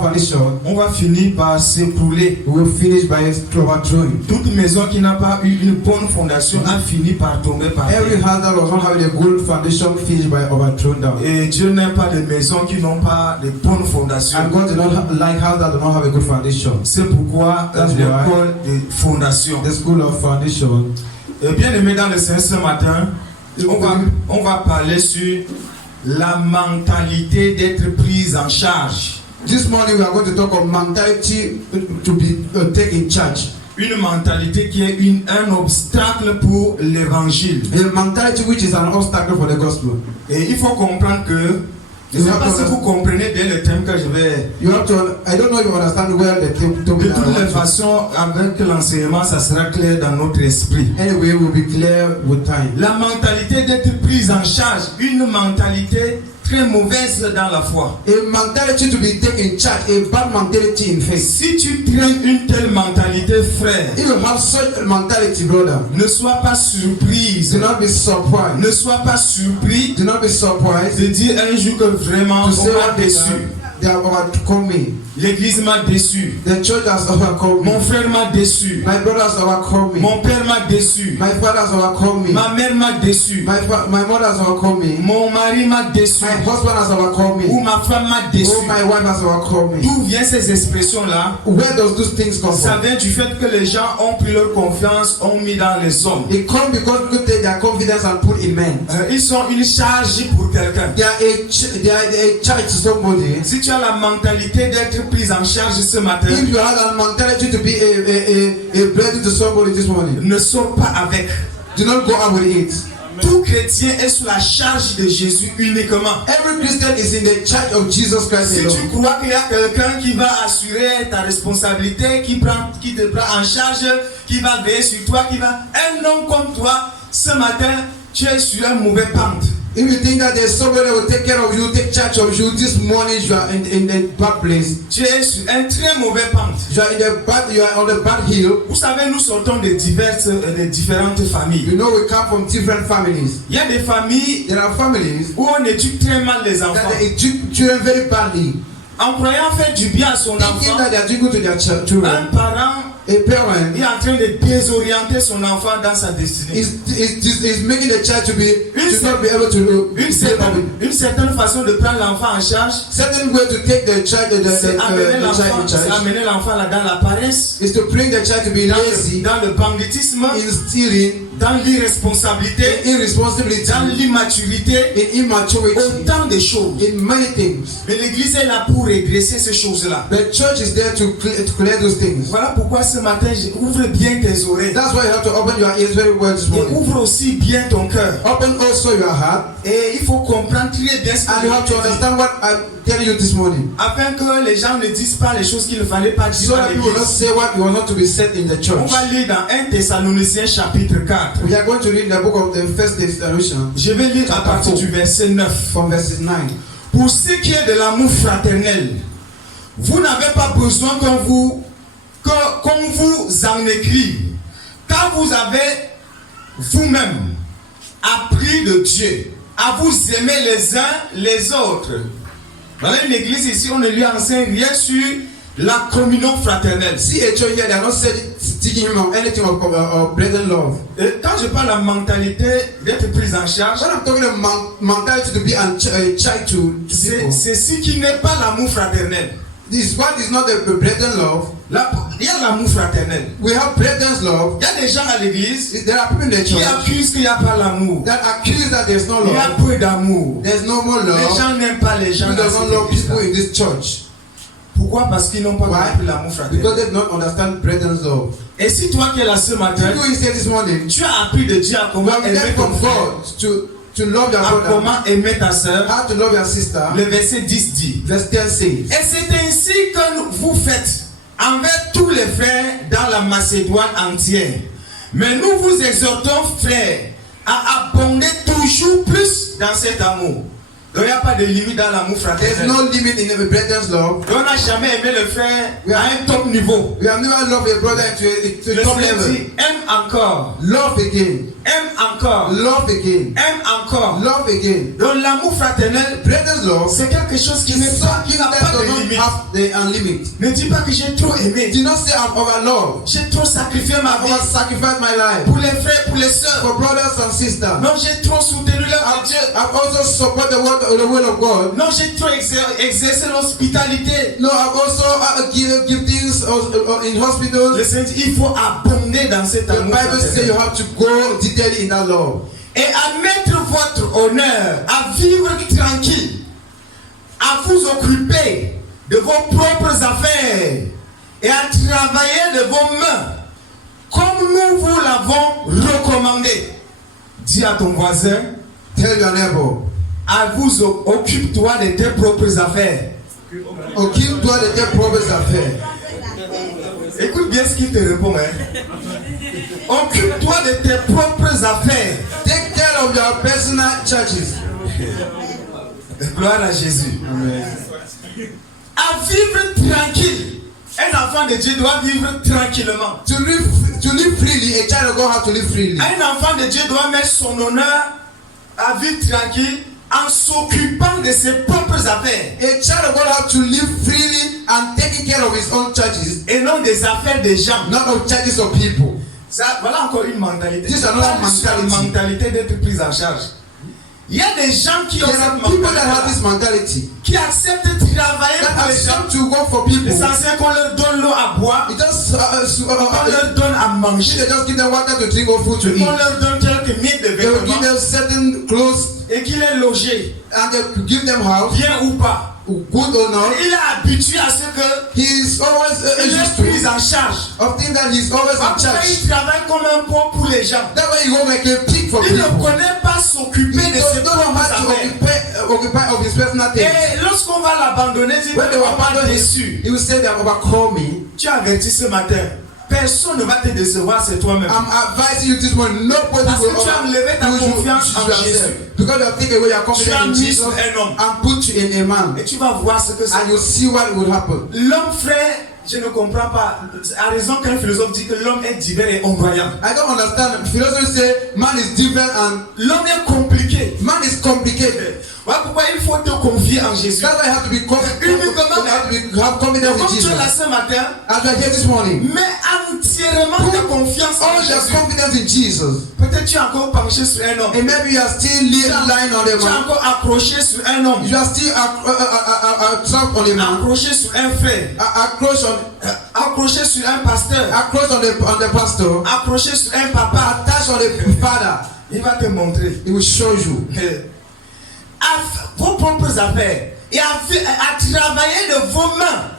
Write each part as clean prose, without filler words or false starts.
foundation, on va finir par s'écrouler. we will finish by overthrowing. Toute maison qui n'a pas eu une bonne fondation a fini par tomber par terre. Every house that was not having a good foundation finished by overthrown down. Et Dieu n'aime pas les maisons qui n'ont pas de bonnes fondations. And God did not like houses that do not have a good foundation. C'est pourquoi That's l'école de fondation. The school of foundation. Et bien aimé dans le Seigneur ce matin, on va parler sur la mentalité d'être prise en charge. This morning we are going to talk about mentality to be taken charge. Une mentalité qui est un obstacle pour l'évangile. A mentality which is an obstacle for the gospel. Et il faut comprendre que, je ne sais pas si vous comprenez bien le thème que je vais. You have to, I don't know if you understand well the theme. De toutes les façons, avec l'enseignement, ça sera clair dans notre esprit. Anyway, we'll be clear with time. La mentalité d'être prise en charge, une mentalité très mauvaise dans la foi. A mentality to be taken charge, a bad mentality in faith. Si tu traînes une telle mentalité, frère, If you have such a mentality, brother, ne sois pas surprise. do not be surprised. Ne sois pas surpris Do not be surprised de dire un jour que vraiment to say on m'a what déçu. they have overcome me. L'église m'a déçu. The church has overcome me. Mon frère m'a déçu. My brother has overcome me. Mon père m'a déçu. My father has overcome me. Ma mère m'a déçu. My mother has overcome me. Mon mari m'a déçu. My husband has overcome Ou me. ma femme m'a déçu. Oh, my wife has overcome me. D'où viennent ces expressions-là? Where does those things come Ça from? vient du fait que les gens ont pris leur confiance, ont mis dans les hommes. It comes because people take their confidence and put in men. Ils sont une charge pour quelqu'un. They are a charge to somebody. Si tu as la mentalité d'être prise en charge ce matin, If you have a mentality to be a blessing to somebody this morning, ne sors pas avec. do not go out with it. Tout chrétien est sous la charge de Jésus uniquement. Every Christian is in the charge of Jesus Christ Si tu alone. crois qu'il y a quelqu'un qui va assurer ta responsabilité, qui te prend en charge, qui va veiller sur toi, un homme comme toi, ce matin, tu es sur un mauvais pente. If you think that there's somebody that will take care of you, take charge of you, this morning you are in the bad place. Tu es sur un très mauvais pente. You are on the bad hill. Vous savez, nous sortons de différentes familles. You know we come from different families. Il y a des familles There are families où on éduque très mal les enfants. that they educate children very badly, En croyant faire du bien à son thinking enfant, that they are doing good to their un children. parent A parent est en train de désorienter son enfant dans sa destinée. is making the child to not be able to Une certaine façon de prendre l'enfant en charge, certain way to take the child c'est amener in charge amener l'enfant là dans la paresse, is to bring the child to be lazy, dans le banditisme, in stealing, dans l'irresponsabilité, irresponsibility, dans l'immaturité, in immaturity, autant de choses. in many things. Mais l'église est là pour régresser ces choses-là. The church is there to clear those things. Voilà pourquoi ce matin, ouvre bien tes oreilles. That's why you have to open your ears very well this Et morning. ouvre aussi bien ton cœur. Open also your heart, Et il faut comprendre très bien ce and que you have to je dis, understand what I'm telling you this morning, afin que les gens ne disent pas les choses qu'il ne fallait pas dire so à that you will not l'église. say what you want not to be said in the On church. va lire dans 1 Thessaloniciens chapitre 4. We are going to read the book of the First Thessalonians Je vais lire à partir du verset 9. from verses 9. Pour ce qui est de l'amour fraternel, vous n'avez pas besoin qu'on vous en écrive, car vous avez vous-même appris de Dieu à vous aimer les uns les autres. Voilà une église ici, on ne lui enseigne rien sur la communion fraternelle. See a church here, they are not teaching him anything of brethren love. Et quand je parle de la mentalité d'être prise en charge, When I'm talking about mentality to be a child to people, c'est ce qui n'est pas l'amour fraternel. this one is not the brethren love. Là, il y a l'amour fraternel. We have brethren love. Il y a des gens à l'église There are people in the qui church accusent qu'il n'y a pas l'amour. that accuse that there's no Il y a love. peu d'amour. There's no more Les love. gens n'aiment pas les gens People dans do not cette love people église-là. in this church. Pourquoi? Parce qu'ils n'ont pas Why? compris l'amour fraternel. Because they do not understand brethren's love. Et si toi qui es là ce matin, If you say this morning, tu as appris de Dieu à you comment have aimer learned ton from frère, God to love your à brother, comment aimer ta soeur, how to love your sister. le verset 10 dit: Verse 10 says, et c'est ainsi que vous faites envers tous les frères dans la Macédoine entière. Mais nous vous exhortons, frères, à abonder toujours plus dans cet amour. Donc il n'y a pas de limite dans l'amour There's fraternel. no limit in the brethren's love. On n'a jamais aimé le frère à un top niveau. We have never loved a brother to Le a top Seigneur level. dit, aime encore, Love again. aime encore, Love again. aime encore. Love again. Donc l'amour fraternel, Brethren's love c'est quelque chose qui is n'est pas, something qui n'a that pas de does not limite. have the unlimited. Ne dis pas que j'ai trop aimé, Do not say I'm overloved. j'ai trop sacrifié ma I've vie over sacrificed my life pour les frères, pour les sœurs. for brothers and sisters. Non, j'ai trop soutenu l'œuvre de Dieu. I've also supported the will of God. Non, j'ai trop exercé l'hospitalité. No, I've also give things in Le hospitals. Seigneur dit, il faut abonder dans cet The amour Bible says you fraternel. have to go detailing in that love. Et à mettre votre honneur, à vivre tranquille, à vous occuper de vos propres affaires et à travailler de vos mains, comme nous vous l'avons recommandé. Dis à ton voisin, Tell your neighbor, occupe-toi de tes propres affaires. occupe-toi de tes propres affaires. Écoute bien ce qu'il te répond. Occupe-toi de tes propres affaires. Take care of your personal churches. Gloire à Jésus. Amen. À vivre tranquille. Un enfant de Dieu doit vivre tranquillement. To live freely, a child of God has to live freely. Un enfant de Dieu doit mettre son honneur à vivre tranquille en s'occupant de ses propres affaires A child of God has to live freely and taking care of his own churches, et non des affaires des gens. not of churches of people. Ça, voilà encore une mentalité. This is another Parle sur la mentality. mentalité d'être pris en charge. Il y a des gens qui ont There are cette people that have mentalité, this mentality qui acceptent de travailler that pour les gens. accept to work for people. L'essentiel qu'on leur donne l'eau à boire, It just qu'on leur donne à they manger, just give them water to drink or food to eat. qu'on leur donne quelques miettes de They will give vêtements them certain clothes et qu'il est logé, and they give them house, bien ou pas. good or not. Il est habitué à ce que He is always il est used pris to en charge. of things that he's always in Après, charge. il travaille comme un pont pour les gens. That way he won't make a pig for Il ne people. connaît pas s'occuper He de ses does not know propres how to affaires. occupy of his personal things. Et lorsqu'on va l'abandonner, il When they ne were va pas abandoned, déçu. he will say they have overcome me. Tu as averti ce matin. Personne ne va te décevoir, c'est toi-même. I'm advising you this morning. Nobody Parce will que tu as enlevé ta confiance en Jésus. because you have taken away your Tu as confidence in mis Jesus sur un homme. and put you in a man, Et tu vas voir ce que c'est. and you'll see what will happen. L'homme frère, je ne comprends pas. À raison qu'un philosophe dit que l'homme est divers et ondoyant. I don't understand. Philosophy say man is different and L'homme est compliqué. man is complicated. Voilà pourquoi il faut te confier en Jésus. That's why you have to be have confidence Comme in tu es là Jesus. ce matin, As we are here this morning, mets entièrement ta confiance en all your Jésus. confidence in Jesus. Peut-être tu es encore penché sur un homme. And maybe you are still lying on the Tu es man. encore accroché sur un homme. You are still trapped on the man. Accroché sur un frère. Accroché sur un pasteur. Across on the pastor. Accroché sur un papa. Attached on the father. Il va te montrer. He will show you. À vos propres affaires et à travailler de vos mains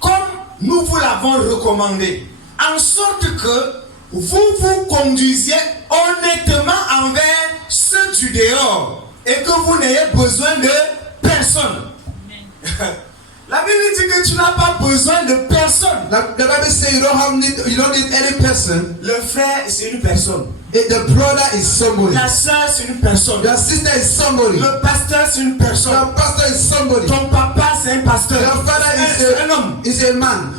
comme nous vous l'avons recommandé, en sorte que vous vous conduisiez honnêtement envers ceux du dehors et que vous n'ayez besoin de personne. La Bible dit que tu n'as pas besoin de personne. The Bible says you don't need any person. Le frère, c'est une personne. The brother is somebody. La sœur, c'est une personne. Your sister is somebody. Le pasteur, c'est une personne. Your pastor is somebody. Ton papa, c'est un pasteur. Your father C'est un homme. is a man.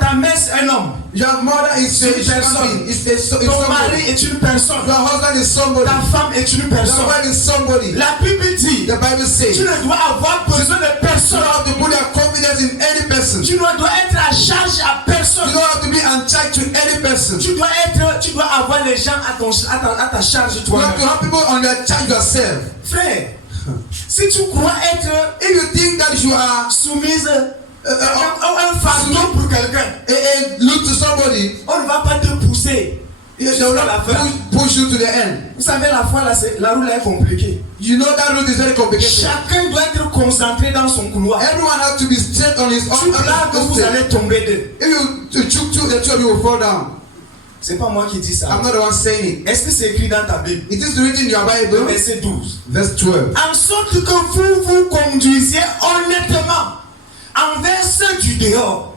Ta mère, c'est un homme. Your mother is C'est une personne. Ton mari somebody. est une personne. Your husband is somebody. Ta femme est une Your personne. wife is somebody. La Bible dit, The Bible says tu you ne dois avoir besoin de personne. don't have to put your confidence in any person. Tu ne dois être à charge à personne. You don't have to be in charge to any person. Tu dois avoir les gens à ta charge You have toi-même. to have people on your charge yourself. Frère, si tu crois être If you think that you are soumise un fardeau pour quelqu'un, look to somebody, on ne va pas te pousser. they will not push you to the end. Vous savez, la foi, la roue là est compliquée. You know that route is very complicated. Chacun doit être concentré dans son couloir. Everyone has to be straight on his Tu own. là que vous allez tomber d'eux. If you choke two, the two of you will fall down. C'est pas moi qui dis ça. I'm not the one saying it. Est-ce que c'est écrit dans ta Bible? It is written in your Bible, Verset 12. verse 12. En sorte que vous vous conduisiez honnêtement envers ceux du dehors.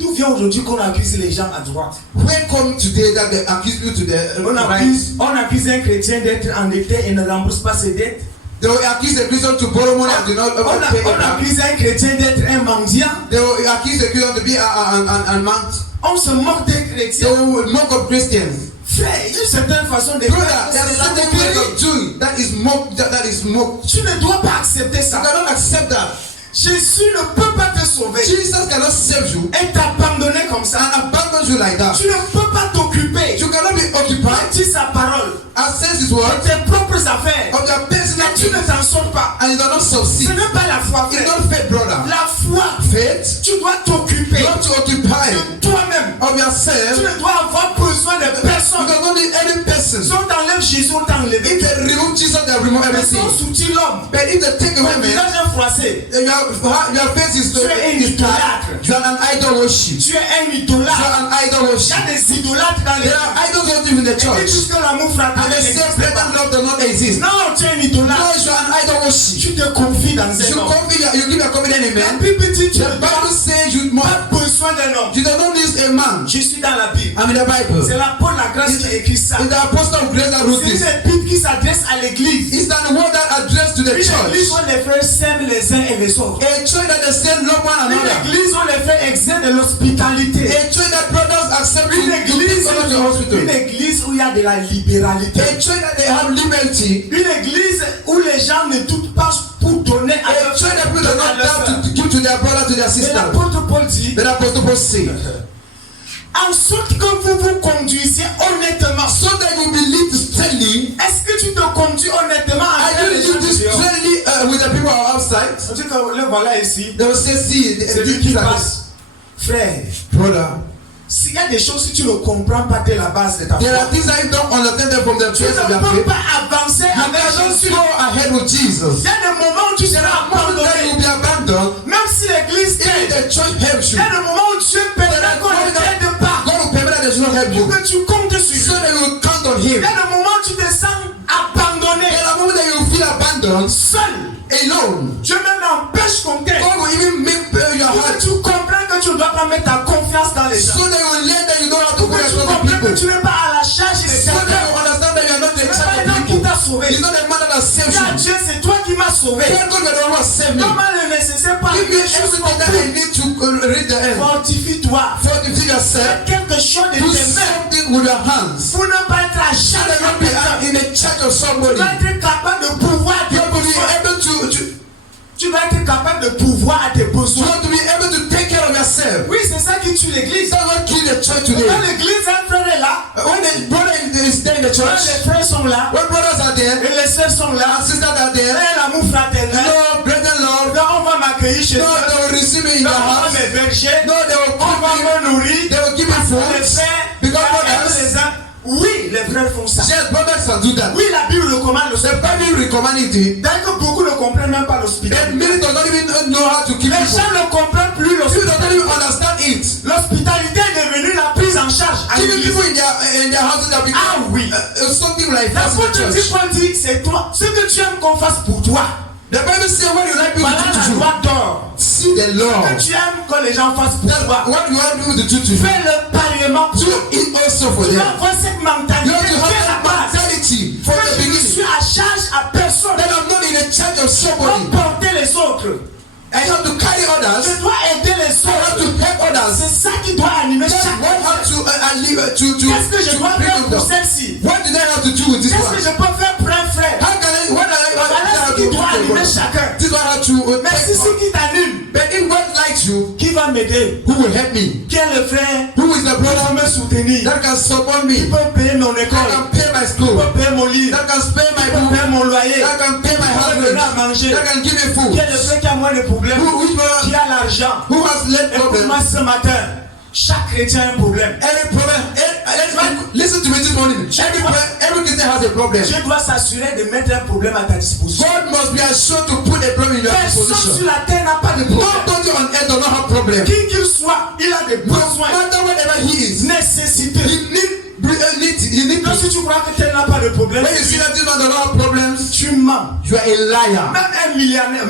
D'où vient aujourd'hui qu'on accuse les gens à droite? Where come today that they accuse you to the right? On accuse un chrétien d'être endetté et ne rembourse pas ses dettes. They will accuse the Christian to borrow money and do not pay it On back. accuse un chrétien d'être un mendiant. They will accuse the Christian to be a man. On se moque des They chrétiens. will mock of Christians. Frère, il y a une certaine façon de Brother, faire. there are C'est la certain ways moquerie. of doing that is mocked. That is mocked. Tu ne dois pas accepter You ça. cannot accept that. Jésus ne peut pas te sauver Jesus cannot save you et t'abandonner comme ça. and abandon you like that. Tu ne peux pas t'occuper You cannot be occupied de sa parole, and sense His de word tes propres affaires. of your personal Et tu ne things t'en sors pas. and you do not Ce succeed. n'est pas la foi, It's frère. not faith, brother. La foi, Faith, tu dois t'occuper you have to occupy de toi-même. of Tu yourself. ne dois avoir besoin de You personne. don't need any person. Si on t'enlève Jésus, on t'a enlevé. If they remove Jesus, they remove Mais si everything. on soutient l'homme, But if they take away ton man, visage est froissé. your face is Tu es un idolâtre. you are an idol worship. Tu es un You idolâtre. are an idol Il y worship. a des idolâtres dans les There are idols don't live in the Et church. puisque l'amour And fraternel they say n'existe present pas. love does not exist. Non, tu es un No, idolâtre. you are an idol worship. Tu te confies dans un You homme. you give your confidence in La man. Bible dit tu The ne Bible dois says you must. pas besoin d'un homme. You don't need a man. Je suis dans la Bible. I'm in the Bible. C'est l'apôtre la grâce qui écrit ça. It's the apostle of grace that wrote C'est this. une épître qui s'adresse à l'église. It's the word that addressed to the Une église church. où les frères s'aiment les uns et les autres. A church that they say love one Une another. église où les frères exercent de l'hospitalité. A church that brothers accept you Une église, to the hospital. une église où il y a de la libéralité. A church that they have liberty. Une église où les gens ne doutent pas pour donner à A leur church that people do not frère. doubt to give to their brother, to their Et sister. l'apôtre Paul dit, The apostle Paul said, en sorte que vous vous conduisiez honnêtement. so that you believe strongly. Est-ce que tu te conduis honnêtement I avec do les gens live this de dehors? strongly with the people who are outside. On dit que le voilà ici, They will say, see, c'est lui qui passe. Frère, brother. s'il y a des choses si tu ne comprends pas dès la base de ta There are foi, things that you don't understand them from the tu truth of ne your peux faith. pas avancer You avec cannot Jésus. go ahead with Jesus. Il y a des moments où tu seras Moment that you abandonné. will be abandoned, Même si l'église if t'aide, the church helps il you, y a des moments où Dieu permet qu'on ne t'aide pas. God will permit that they should not help you. Pour que tu comptes sur So lui. that you will count on Il Him. y a des moments où tu te sens abandonné, There are moments that you feel abandoned, seul. alone. Dieu même empêche qu'on t'aide. God will even make your Pour que heart tu comprennes que tu ne dois pas mettre ta confiance dans les gens. so that you will learn that you don't have to Pour put que tu yourself on comprennes que people. tu n'es pas à la charge de So that quelqu'un. you understand that you are not the Ce n'est pas child un of homme qui people. t'a sauvé. It's not the man that has saved Car you. Dieu, c'est toi qui m'as sauvé. Thank God you're the one who has saved me. Comment le nécessaire pour Give me arriver jusqu'au everything that I bout. need to reach the end. Fortifie-toi. Fortify yourself. Fais quelque chose de Do tes mains. something with your hands. Pour ne pas être à So charge that de you be quelqu'un. in the charge of Tu somebody. dois être capable de pouvoir à You tes have to be besoins. able to Tu dois être capable de pouvoir à tes you besoins. have to be able to take care of yourself. Oui, c'est ça qui tue l'église. That's what kill the church today. Quand l'église, un frère est là, When the brother is there in the quand church, les frères sont là, when brothers are there, et les sœurs sont là, and sisters are there, et l'amour fraternel, no, brethren, Lord, donc on va m'accueillir chez no, eux, they will receive me in donc their on va house. m'héberger, No, they will on va keep me. me nourrir, They will give me les food. frères, Because et brothers, les uns. Oui, les frères font ça. yes, brothers can do that. Oui, la Bible recommande le The spectacle. Bible recommend it. Dès que beaucoup ne comprennent même pas That l'hospitalité. many does not even know how to keep Les people. gens ne comprennent plus People does not l'hospitalité. even understand it. L'hospitalité est devenue la prise en charge à Keeping l'église. people in their houses that become Ah oui. something like La that in the faute dit church. Paul dit, c'est toi. Ce que tu aimes qu'on fasse pour toi. The Bible says when you like people Voilà to la do to loi d'or. you, see the Ce Lord. que tu aimes que les gens fassent pour That's toi. what you want people to do to you. Fais-le pareillement pour Do toi. it also for Tu dois them. avoir cette You mentalité. have to Dès la have base. that mentality from Que the je ne beginning. suis à charge à personne. That I'm not in the charge of somebody. Pour porter les autres. I have to carry Je others. dois aider les I have autres. to help others. C'est ça qui doit animer That's chaque what I have to live Qu'est-ce que je dois bring faire them pour down. celle-ci? What did I have to do with this Qu'est-ce que one? je peux faire pour un frère? How can I? What I Voilà have ce qui to do doit with animer them? chacun. This is what I have to Mais si take c'est on. qui t'anime, But if God likes you, qui va m'aider? who will help me? Qui est le frère? Who is the Qui va brother me soutenir? that can support Qui me? peut payer mon That école? can pay my Qui school? peut payer mon livre? That can spare my Qui peut book? payer mon loyer? That can pay my Qui house peut donner à rent? manger? That can give me Qui food? est le frère qui a moins de problèmes? Which Qui brother a l'argent? who has less Et pour problem? moi ce matin, chaque chrétien a un problème. Every problem. Listen to me this morning. Every Christian has a problem. Dieu doit s'assurer de mettre un problème à ta disposition. God must be assured to put a problem in your Personne sur disposition. la terre n'a pas de problème. Nobody on earth does not have problem. Qui qu'il soit, il a des No besoins, matter whatever he is, nécessités. you need Donc si tu crois que tel n'a pas de problème, when you see that this man does not have problems, tu mens. you are a liar. Même un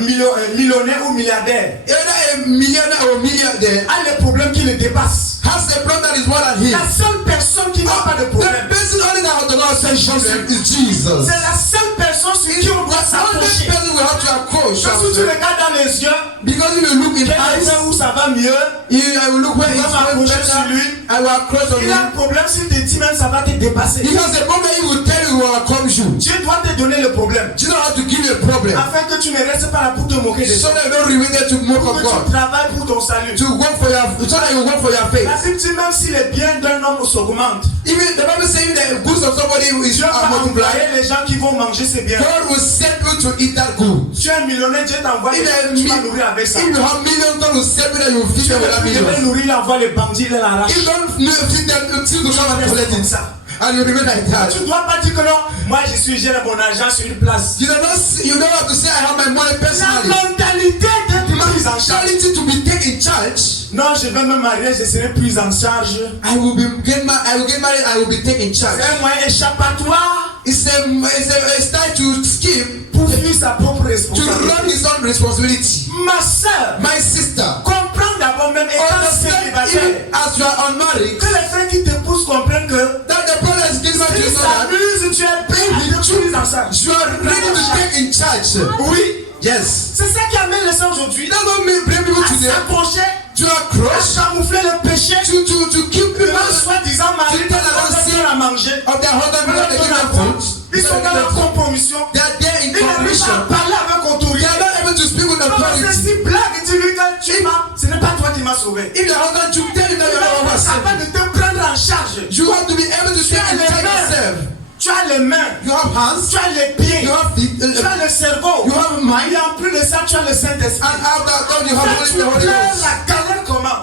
millionnaire ou milliardaire Either a millionaire or a milliardaire a les problèmes qui le dépassent. has a problem that is more than him. La seule personne qui n'a pas de The problème, person only that has the Lord says problem is Jesus. c'est la seule personne sur qui on doit s'approcher. person will have to approach. Parce que si tu regardes dans les yeux, Because if you look in eyes, quelqu'un où ça va mieux, I will look where tu it's vas going m'approcher sur better. lui. I will approach on Il a un him. problème, s'il te dit même ça va te dépasser. Because the moment he will tell you, he will overcome you. Dieu doit te donner le problème. You don't have to give you a problem. Afin que tu ne restes pas là pour te moquer de So ça. that you don't remain there to mock Pour of que tu God. travailles pour ton salut. To work for your, so that you work for your faith. La Bible dit même si les biens d'un homme s'augmentent, Even the Bible saying that the goods of somebody is Dieu va multiplied. envoyer les gens qui vont manger ces biens. God will send you to eat that good. Tu es un millionnaire, Dieu t'envoie les gens, tu vas nourrir avec ça. If you have millions, God will send you that you will feed Tu them with that veux million. nourrir, il envoie les bandits, il l'arrache. If you don't feed them, until you come and collect Comme it. ça. And you remain like that. Tu ne dois pas dire que non, moi je suis, j'ai mon argent sur une place. You don't have to say I have my money La personally. mentalité d'être prise en charge. Mentality to be taken in charge. Non, je vais me marier, je serai prise en charge. I will get married. I will be taken in charge. C'est un moyen échappatoire It's a style to skip pour fuir sa propre to responsabilité. run his own responsibility. Ma soeur, My sister, comprends d'abord même étant understand célibataire even as you are unmarried que les frères qui te poussent comprennent que that the brother is giving you s'ils know that s'amusent, tu es prêt à te prise en charge. you are ready to take in charge. Oui, Yes. c'est ça qui amène les gens aujourd'hui That's what made people à today s'approcher, to à approach camoufler le péché, to keep people même soi-disant mari Tu t'en as parce qu'ils à manger. of their husband because they give them food. Ils sont dans la compromission. They are there in Ils n'arrivent commission. pas à parler avec They autorité. are not able to speak with Non, c'est authority. si blague, dis-lui que tu m'as. Ce n'est pas toi qui m'as sauvé. If the husband should tell you that Tu you are es our capable de te prendre en charge. you have to be able to Tu take as in les charge mains, yourself. tu as les mains, You have hands, tu as les pieds, you have feet, tu as le cerveau. you have a mind, Et en plus de ça, tu as le Saint-Esprit. and after that you have Frère, tu the Holy pleures Ghost. la galère comment?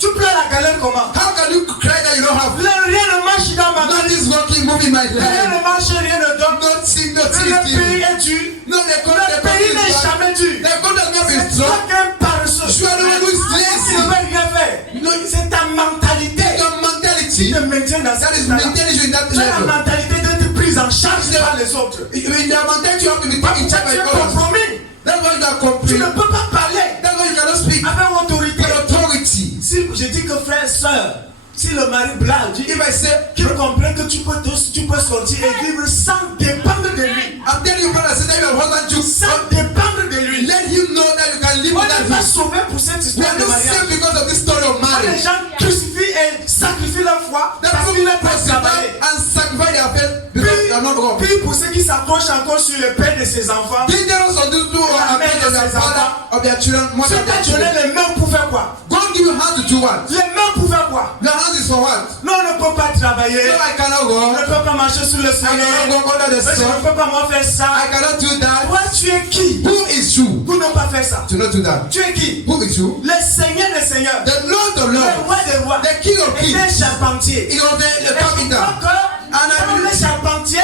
Tu pleures la galère comment? How can you cry that you don't have? Rien ne marche dans ma vie. Nothing's working, moving my Rien life. ne marche, rien ne donne. Nothing, Le nothing. pays est dur. No, the Le pays n'est jamais dur. The God has not C'est been toi strong. qui es paresseux. You are the one who is Tu ne lazy. veux rien faire. No, C'est ta mentalité your qui mentality te maintient dans that cette is état-là. maintaining you in that Tu as la level. mentalité d'être prise en charge par les autres. In your mentality, you have to be taken in charge Tu by es God. compromis. That's why you are Tu complete. ne peux pas parler That's why you cannot speak avec autorité. with authority. Si je dis que frère, soeur, si le mari blague, If I say, qu'il comprenne que tu peux sortir et vivre sans dépendre de lui. I'm telling you, brother, sister, your husband, you Sans dépendre de lui. let him know that you can live On without n'est pas him. sauvé pour cette We histoire are de not mariage. saved because of this story of Quand les marriage. gens crucifient et sacrifient leur foi They parce put qu'ils ne peuvent person travailler. and sacrifice their faith because they are not wrong. Puis pour ceux qui s'accrochent encore sur le père de ses enfants, Dangerous of those who are afraid of their father, of their children, mother, Dieu of t'a their donné children. les mains pour faire quoi? God give you hand to do what? Les mains pour faire quoi? Your hand is for what? Non, on ne peut pas travailler. No, I cannot On go. ne peut pas marcher sur le I soleil. cannot go under the Je ne sun. peux pas moi faire ça. I cannot do that. Toi, tu es qui Who is you pour ne pas faire ça? to not do that? Tu es qui? Who is you? Le Seigneur des Seigneurs. The Lord of Le Lords, roi des rois. the King of Et un Kings. charpentier. He was the Et je carpenter. crois que comme le charpentier,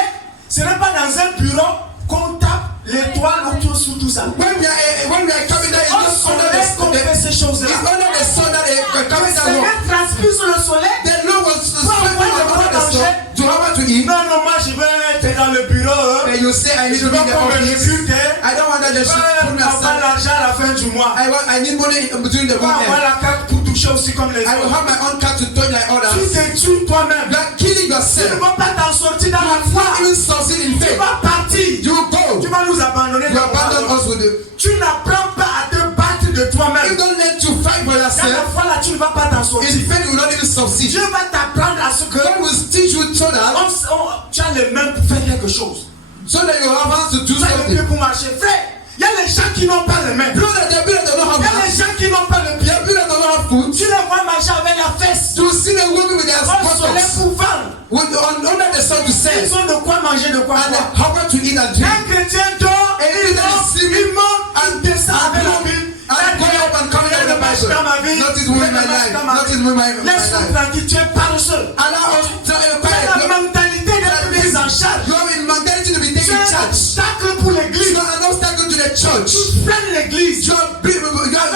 ce n'est pas dans un bureau qu'on tape l'étoile autour sur tout ça. When we are carpenter, it's Au not under soleil qu'on the, fait ces choses-là. it's under the sun that the Le carpenter Seigneur work. transpire sur le soleil. The Lord was spending under the sun to have what to eat. Non, non, moi je veux être dans le bureau. Hein. And you say, I need Je to be veux in the qu'on me office. recrute. Hein. I don't want that Je just veux put me avoir aside. l'argent à la fin du mois. I need money in between the Je veux avoir weekend. la carte pour toucher aussi comme les I will autres. have my own car to touch like Tu others. te tues toi-même. You are killing Tu ne yourself. vas pas t'en sortir dans la foi. Even succeed in Tu faith. vas partir. You will go. Tu vas nous abandonner. You abandon us with the. Tu n'apprends pas à te battre de You toi-même. don't learn to fight for Dans la yourself. foi là, tu ne vas pas t'en sortir. In faith, you will not even succeed. Dieu va t'apprendre à ce que God will teach you so that tu as les mains pour faire quelque chose. you have hands to do Tu as les pieds something. pour marcher. Frère, il y a les gens qui n'ont pas les mains. Brother, the people that don't Il y have a les hands, gens qui n'ont pas le the pied. people that don't have foot, Tu les vois marcher avec la fesse. to see them working with their Au soleil buttocks, pour vendre. under the sun to sell, Ils ont de quoi manger, de quoi and boire. how much to eat and drink. Un chrétien dort, Et il monte, il descend avec la Bible. And go up and come down the Bible. Dans ma vie, Not is moving my life. Not is moving my laisse-moi life. tranquille, tu es paresseux. Allow us to Tu as la mentalité d'être prise en charge. You have a mentality to be Tu taken es un charge. obstacle pour l'église. You are an obstacle to the church. Tu freines l'église. You are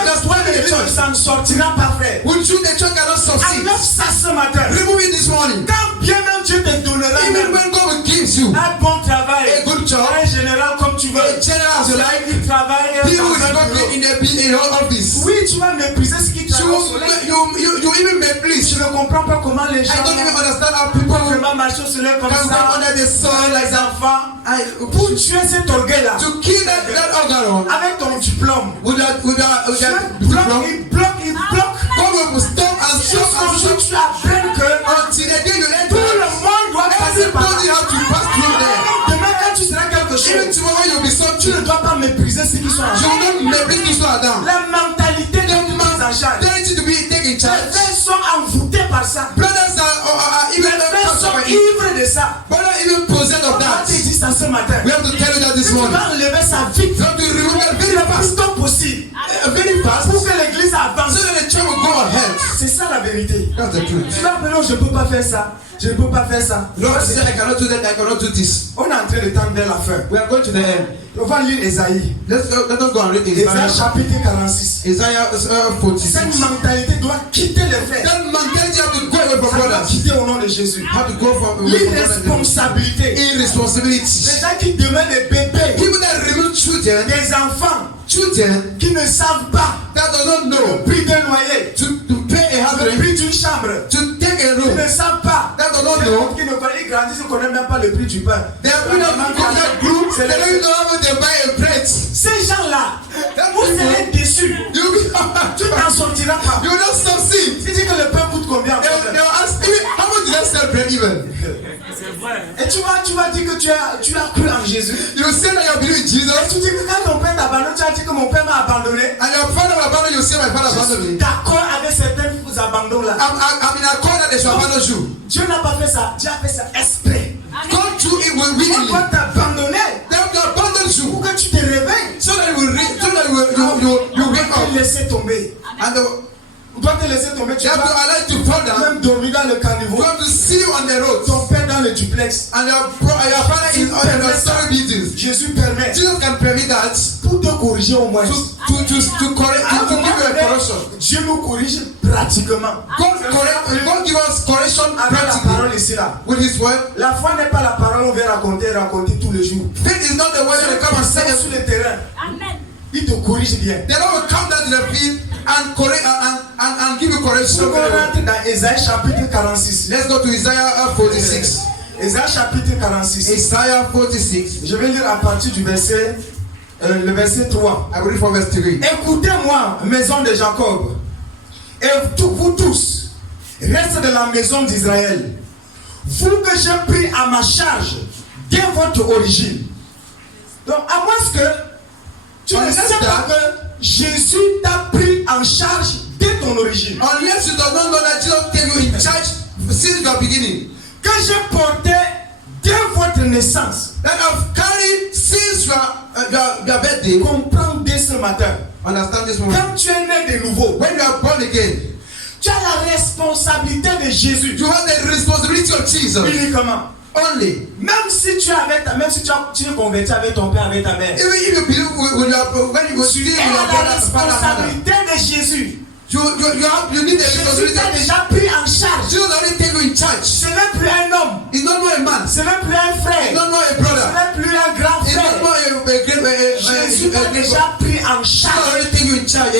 just one in the L'église ne church. s'en sortira pas, frère. With you, the church cannot succeed. Enlève ça ce matin. Remove it this morning. Quand bien même Dieu te donnera Even même when God gives you un bon travail, a good job, un général comme tu veux, a general as you like, il travaille he dans who is un bureau. working in your office. Oui, tu vas mépriser ce qui travaille au soleil. You even make please. Je ne comprends pas comment les I gens don't even understand how people people. vraiment marcher au soleil comme Can ça. go under the sun like Les that. enfants. I, Pour tuer cet orgueil-là. to kill that organ Avec ton diplôme. with that Il bloque, il bloque. God will stop and stop and Jusqu'au jour où stop tu apprennes que until the day you tout enter. le monde doit passer par Everybody là. have to pass through there. Demain, quand tu seras quelque Even chose, tomorrow you'll be tu ne something. dois pas mépriser ceux qui sont en You charge. will not make this one down. La mentalité de tout monde en charge. They need to be taken Les charge. frères sont envoûtés par ça. Brothers are Les even frères sont ivres de ça. brother even possessed On of va that. te dire ça ce matin. We have to tell you that this Tu morning. vas enlever ça vite. You have to remove that very Le fast. plus tôt possible. Very fast. Pour que l'église So avance. that the church will go ahead. C'est ça la vérité. That's the truth. Tu vas appeler, non, je ne peux pas faire ça. Je ne peux pas faire ça. Lord said, I cannot do that, I cannot do this. On est en train de tendre vers la fin. We are going to the end. On va lire Esaïe. Let us go and read Esaïe Isaiah. chapitre 46. Isaiah Cette 46. mentalité doit quitter les frères. That mentality have to go away from Ça doit brothers. quitter au nom de Jésus. Have to go from away from brothers. L'irresponsabilité. Irresponsibility. Les gens qui demeurent des bébés, People that remove children, des enfants qui ne savent pas that do not le know prix d'un loyer, to pay a le house prix d'une chambre. to take a Ils room. ne savent pas. That do not Les know. gens qui ne connaissent, ils grandissent, ils ne connaissent même pas le prix du pain. They are not because that group. They don't even know how they buy a bread. Ces gens-là, vous serez déçus. You'll be Tu n'en sortiras pas. you will not succeed. Tu dis que le pain coûte combien? They'll ask you, how much did I sell bread even? Et tu vas dire que tu as cru en Jésus. You say that you believe in Jesus, Et tu dis que quand ton père t'abandonne, tu as dit que mon père m'a abandonné. and your father will abandon you. Say my father Je abandoned suis me. d'accord avec certains abandons-là. I'm in accord that they should abandon you. Dieu n'a pas fait ça. Dieu a fait ça exprès. God through it will On willingly. doit t'abandonner They will abandon pour you que tu te réveilles. so that you On wake doit te up laisser tomber. and On doit te laisser tomber. Tu you have to vas allow it to fall down. même dormir dans le You caniveau. have to see you on the road Ton père dans le duplex. and your father is on your story buildings. Jésus permet Jesus can permit that pour te corriger au moins. to correct À un to moment give you a donné, correction. Dieu nous corrige pratiquement. God give us correction Avec la practically parole ici là. with His word. La foi n'est pas la parole on vient raconter tous les jours. Faith is not the word that come and say C'est it. sur le terrain. Il te corrige bien. The Lord will come down to the field and correct and give you correction. On rentre dans Esaïe chapitre 46. Let's go to Isaiah 46. Esaïe chapitre 46. Isaiah 46. Je vais lire à partir du verset, le verset 3. I will read from verse 3. Écoutez-moi, maison de Jacob, et vous tous, reste de la maison d'Israël, vous que j'ai pris à ma charge dès votre origine. Donc, à moins que tu ne sais pas que Jésus t'a pris en charge dès ton origine. Unless you do not know that Jesus take you in charge since the beginning. Que j'ai porté dès votre naissance. That I've carried since your birthday. Comprends dès ce matin. Understand this moment. Quand tu es né de nouveau, When you are born again, tu as la responsabilité de Jésus. you have the responsibility of Jesus. Uniquement. Only. Même si tu es converti avec ton père, avec ta mère. Even if you believe when you go Tu see as with your la brother, father, responsabilité de Jésus. you need the Jésus responsibility. t'a déjà pris en charge. Jesus already take you in charge. Ce n'est plus un homme. He's not more a man. Ce n'est plus un He's frère. not more a Ce brother. n'est plus un grand He's not frère. more Jésus t'a a déjà pris en Jesus charge. already take you in charge.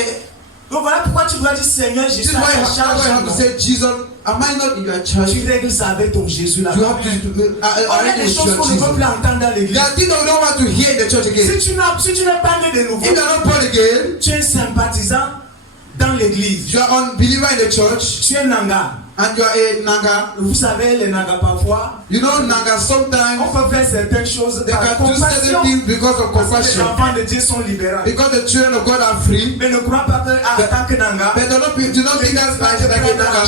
Donc voilà pourquoi tu dois dire Seigneur, This is Jésus why t'a you en charge. have to say, Jesus, am I not in your charge? Tu règles ça avec ton Jésus là. You have to On a arrange des with choses your qu'on ne veut plus Jesus. entendre dans l'église. There are things that we don't want to hear in the church again. Si tu n'es pas né de nouveau, If you are not born again, tu es sympathisant dans l'église. you are unbeliever in the church, Tu es Nanga. and you are a Nanga. Vous savez, les Nanga parfois, You know, Nanga on sometimes peut faire certaines choses they par can do compassion. certain things because of Parce que les compassion. enfants de Dieu sont libéraux. Because the children of God are free. Mais ne crois pas que en tant que Nanga, But do not think that's like a Nanga.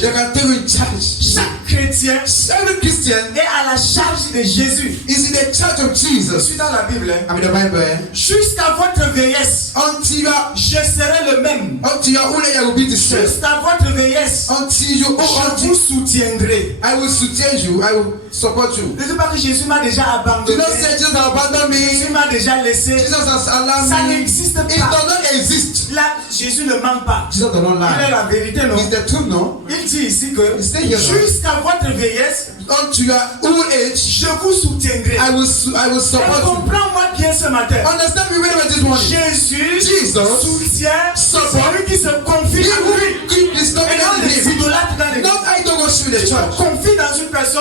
They can take you in charge. chaque chrétien Every Christian est à la charge de Jésus. is in the church of Je Jesus. suis dans la Bible. Hein. I mean the Bible. Jusqu'à votre vieillesse, Until you are, je serai le même. until you are old, you will be the same. Jusqu'à votre vieillesse, Until you je vous soutiendrai. I will sustain you. I will support you. Ne dis pas que Jésus m'a déjà Do abandonné. not say Jesus abandoned Jésus me. m'a déjà laissé. Jesus has allowed Ça me. n'existe It pas. does not exist. Là, Jésus ne ment pas. Jesus does not Il est lie. la vérité, non? It's the truth, no? Il dit ici que Stay here, jusqu'à votre vieillesse, Until your old age, je vous soutiendrai. I will Et support you. comprends-moi bien ce matin. Understand me very well this morning. Jésus Jesus soutient support celui qui se confie He en lui. will keep his Et non covenant in les him. idolâtres dans l'église. Not idol worship in the Tu te church. confies dans une personne.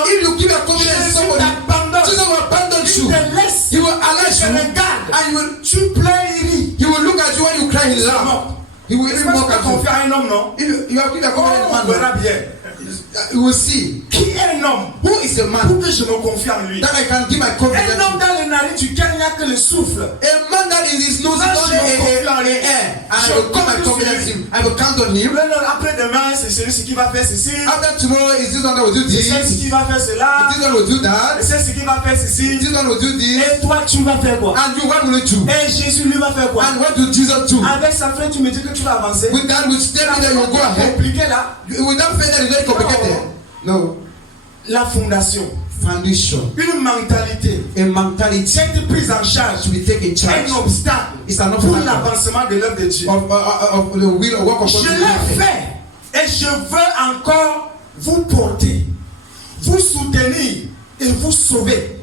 regarde, and you will, tu pleures, il rit. he will look at you when you cry, he laugh. He will Est-ce even que mock tu as at you. confié à un homme, non? If you have given a Oh, confidence on man, verra bien. you will see Qui est un homme? who is a man Pour que je me confie en lui. that I can give my Un confidence homme to. dans les narines duquel il n'y a que le souffle. A man that in his nose is Là, only je me confie en lui. air, and I will put my confidence in him. I will count on him. Non, après-demain, c'est celui qui va faire ceci. After tomorrow, is this one that will do C'est this? celui qui va faire cela. This one will do that. C'est celui qui va faire ceci. This one will do this. Et toi, tu vas faire quoi? And you, what will you do? Et Jésus, lui, va faire quoi? And what do Jesus do? Avec sa fin, tu me dis que tu vas avancer. With that, which tell me that you will go C'est ahead. compliqué là. With that faith that is very complicated. No. La fondation. Foundation. Une mentalité. A mentality Cette prise en charge. to be taken charge. Un obstacle. It's an Pour obstacle l'avancement de l'œuvre de Dieu. of the will or work of God. Je to be l'ai happen. fait. Et je veux encore vous porter, vous soutenir et vous sauver.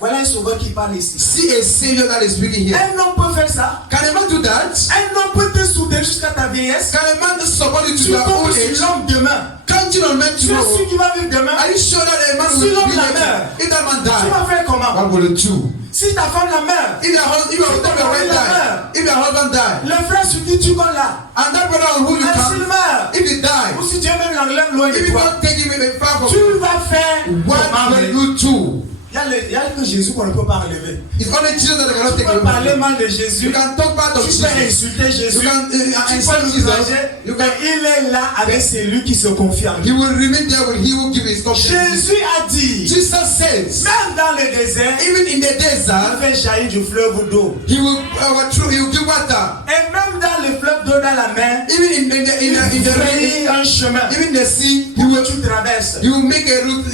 Voilà un sauveur qui parle ici. See a savior that is speaking here. Un homme peut faire ça. Can a man do that? Un homme peut te soutenir jusqu'à ta vieillesse. Can a man support you to Tu your old comptes age? sur l'homme demain. Counting on men Tu es tomorrow. sûr qu'il va vivre demain. Are you sure that a man Si will l'homme be la like meurt, if that man Tu vas die? faire comment? What will you do? Si ta femme la meurt, If your husband, if your wife die, if your husband die, le frère sur qui tu comptes là, and that brother on who you s'il come, meurt, if he die, ou si Dieu même l'enlève loin if de you toi, don't take him in far from tu you, vas faire what comment? will you do? Il y a que Jésus qu'on ne peut pas enlever. It's only Jesus that cannot Tu take peux parler away. mal de You Jésus. can talk bad of Tu peux Jesus. insulter Jésus. You can Tu peux insult nous Jesus. manger. You Mais can. il est là avec celui qui se confie en He lui. will remain there when he will give his confidence. Jésus a dit, Jesus says, même dans le désert, even in the il desert, fait jaillir du fleuve d'eau. he will he will give water. Et même dans le fleuve d'eau dans la mer, Even in the fraye un chemin. even the sea, he Où will tu traverses. make a route.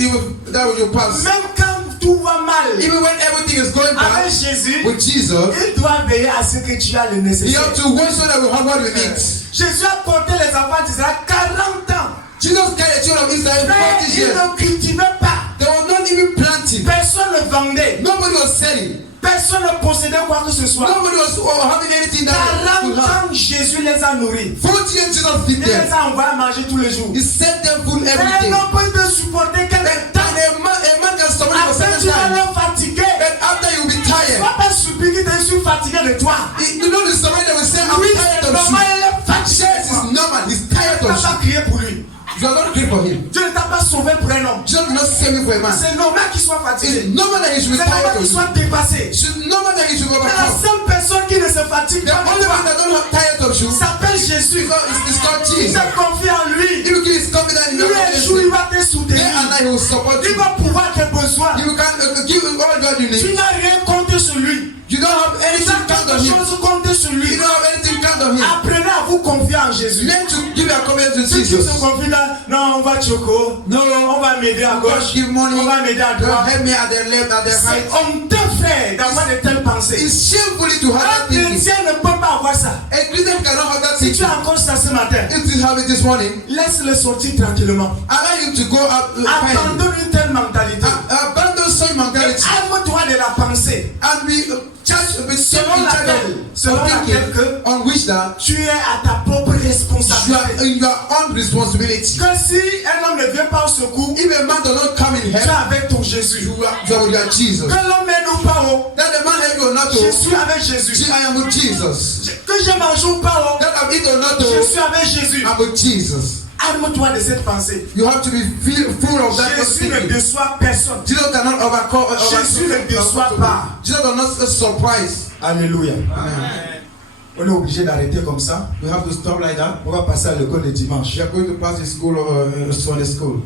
That will you pass. Même quand tout va mal, Even when everything is going bad avec Jésus, with Jesus, il doit veiller à ce que tu as le you nécessaire. have to wait so that we have what we need. Jésus a porté les enfants d'Israël 40 ans. Jesus carried the children of Israel Mais 40 il years. ne cultivait pas. They were not even planting. Personne ne vendait. Nobody was selling. Personne ne possédait quoi que ce soit. Nobody was having anything that 40 could have. ans, Jésus les a nourris. 40 years Jesus feed Il them. les a envoyés à manger tous les jours. He sent them food every Mais day. non peut te supporter quelques temps. And a man can survive for Après, certain tu vas time. leur fatiguer. But after you'll be Tu tired. vas pas supplier que je suis fatigué de toi. You know the story they will say, I'm Oui, tired c'est of normal, you. il est fatigué. Yes, it's normal. He's tired Tu of n'as pas you. crié pour lui. You are not praying for him. Dieu ne t'a pas sauvé pour un homme. Jesus did not save me for a man. C'est normal qu'il soit It's fatigué. normal that he should be C'est normal tired qu'il of you. soit dépassé. It's normal that he should Mais la overcome. seule personne qui ne se fatigue The pas de only toi one that don't have tired of you s'appelle Jésus. is called Il Jesus. se confie en If lui. you give his confidence in Lui your un jour, il confidence, va te day soutenir. and night he will support Il you. va pouvoir tes besoins. You can give him all God you Tu need. n'as rien compté sur lui. You don't have Tu anything as count on quelque him. chose compté sur lui. You don't have anything count on him. Apprenez à vous confier en Jésus. Learn to give your confidence to Ceux qui Jesus. se confient là, non, on va choco. No, On va m'aider à God gauche. give money. On va m'aider à God droite. help me at the left, at the C'est right. honteux, frère, d'avoir de telles pensées. It's shamefully to have Un that thinking. chrétien ne peut pas avoir ça. A Christian cannot have that Si tu thinking. as encore ça ce matin, If you have it this morning, laisse-le sortir tranquillement. allow him to go out. Abandonne une telle mentalité. Abandon such mentality Arme-toi de la pensée. and be charged with Selon laquelle que on which that tu es à ta propre you are responsabilité. in your own responsibility. Que si un homme ne vient pas au secours, If a man does not come in tu es help, avec ton Jésus. you are with your Jesus. Que l'homme m'aide ou pas, oh, That the man help you or not je to, suis avec Jésus. see, I am with Jesus. Que je mange ou pas, oh, That I eat or not je to, suis avec Jésus. I'm with Jesus. Arme-toi de cette pensée. You have to be full of that Jésus ne thinking. déçoit personne. Jesus cannot overcome. Jésus ne déçoit pas. Jesus does not surprise. Alléluia. Amen. On est obligé d'arrêter comme ça. We have to stop like that. On va passer à l'école de dimanche. We are going to pass the school, Sunday school.